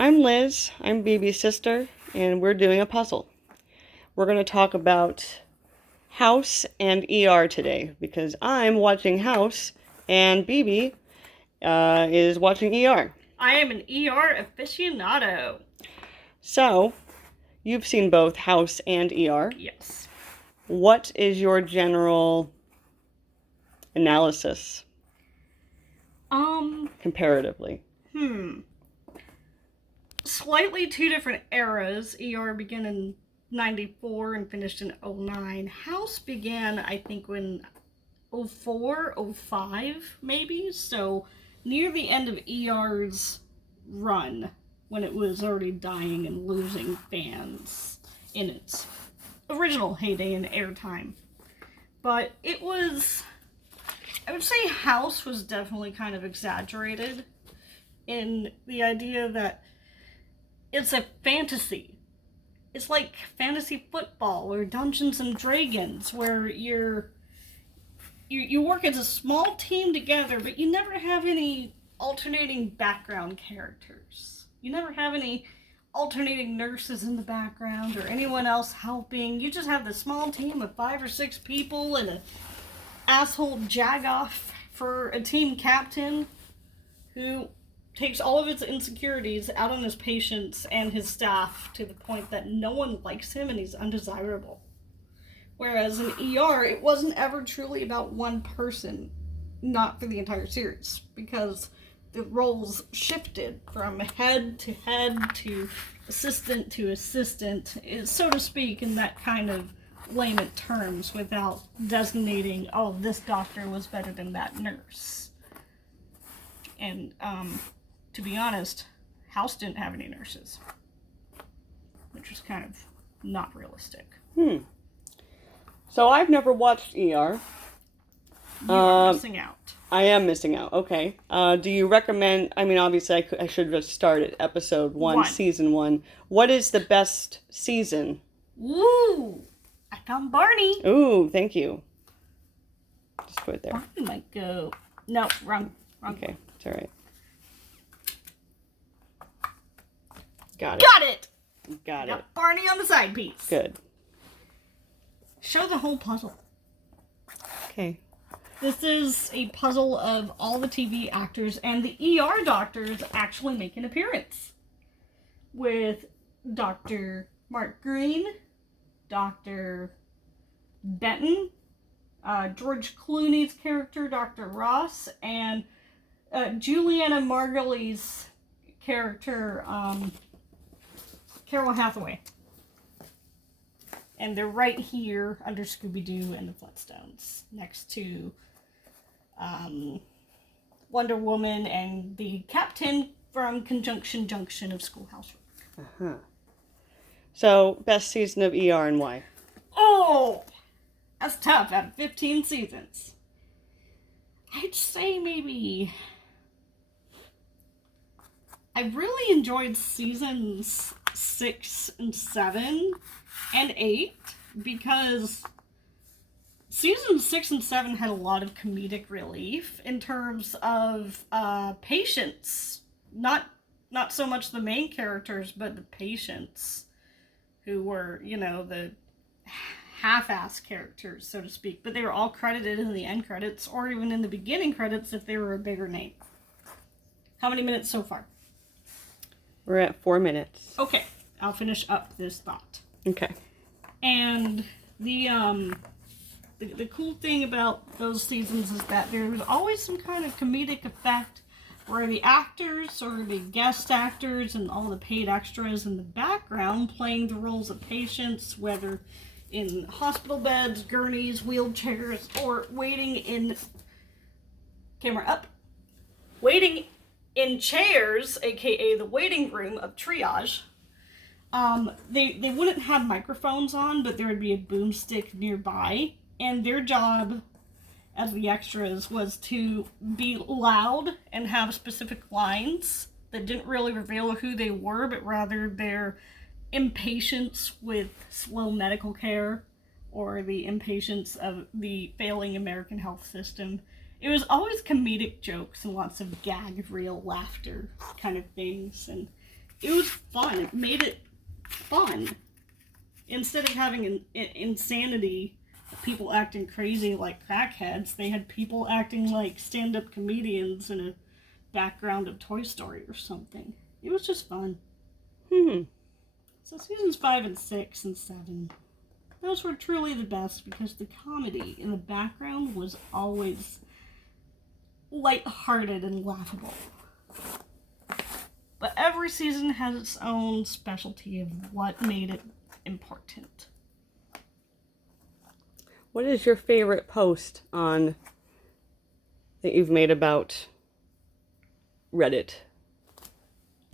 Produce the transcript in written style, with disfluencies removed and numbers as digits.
I'm Liz. I'm BB's sister, and we're doing a puzzle. We're going to talk about House and ER today because I'm watching House and BB is watching ER. I am an ER aficionado. So, you've seen both House and ER. Yes. What is your general analysis comparatively? Slightly two different eras. ER began in 94 and finished in 09. House began, I think, when 04, 05, maybe. So near the end of ER's run, when it was already dying and losing fans in its original heyday in airtime. But it was, I would say House was definitely kind of exaggerated in the idea that it's a fantasy. It's like fantasy football or Dungeons and Dragons, where you work as a small team together, but you never have any alternating background characters. You never have any alternating nurses in the background or anyone else helping. You just have this small team of 5 or 6 people and an asshole jagoff for a team captain who takes all of his insecurities out on his patients and his staff to the point that no one likes him and he's undesirable. Whereas in ER, it wasn't ever truly about one person, not for the entire series, because the roles shifted from head to assistant, so to speak, in that kind of layman terms, without designating, oh, this doctor was better than that nurse. And, to be honest, House didn't have any nurses, which was kind of not realistic. So I've never watched ER. You're missing out. I am missing out. Okay. Do you recommend? I mean, obviously, I should have started episode 1, season 1. What is the best season? Ooh, I found Barney. Ooh, thank you. Just put it there. Barney might go. No, wrong. Okay, it's all right. Got it. Got it. Barney on the side piece. Good. Show the whole puzzle. Okay. This is a puzzle of all the TV actors, and the ER doctors actually make an appearance. With Dr. Mark Green, Dr. Benton, George Clooney's character, Dr. Ross, and Juliana Margulies' character, Carol Hathaway. And they're right here under Scooby-Doo and the Flintstones, next to Wonder Woman and the captain from Conjunction Junction of Schoolhouse Rock. Uh-huh. So, best season of ER and why? Oh! That's tough. Out of 15 seasons, I'd say maybe... I really enjoyed seasons 6 and 7 and 8 because seasons 6 and 7 had a lot of comedic relief in terms of patients. Not so much the main characters, but the patients who were, the half-ass characters, so to speak. But they were all credited in the end credits or even in the beginning credits if they were a bigger name. How many minutes so far? We're at 4 minutes. Okay, I'll finish up this thought. Okay. And the cool thing about those seasons is that there was always some kind of comedic effect where the actors or the guest actors and all the paid extras in the background playing the roles of patients, whether in hospital beds, gurneys, wheelchairs, or waiting in chairs, aka the waiting room of triage. They wouldn't have microphones on, but there would be a boomstick nearby, and their job as the extras was to be loud and have specific lines that didn't really reveal who they were, but rather their impatience with slow medical care or the impatience of the failing American health system. It was always comedic jokes and lots of gag reel laughter kind of things, and it was fun. It made it fun. Instead of having insanity, people acting crazy like crackheads, they had people acting like stand-up comedians in a background of Toy Story or something. It was just fun. So seasons 5 and 6 and 7, those were truly the best because the comedy in the background was always lighthearted and laughable. But every season has its own specialty of what made it important. What is your favorite post on that you've made about Reddit?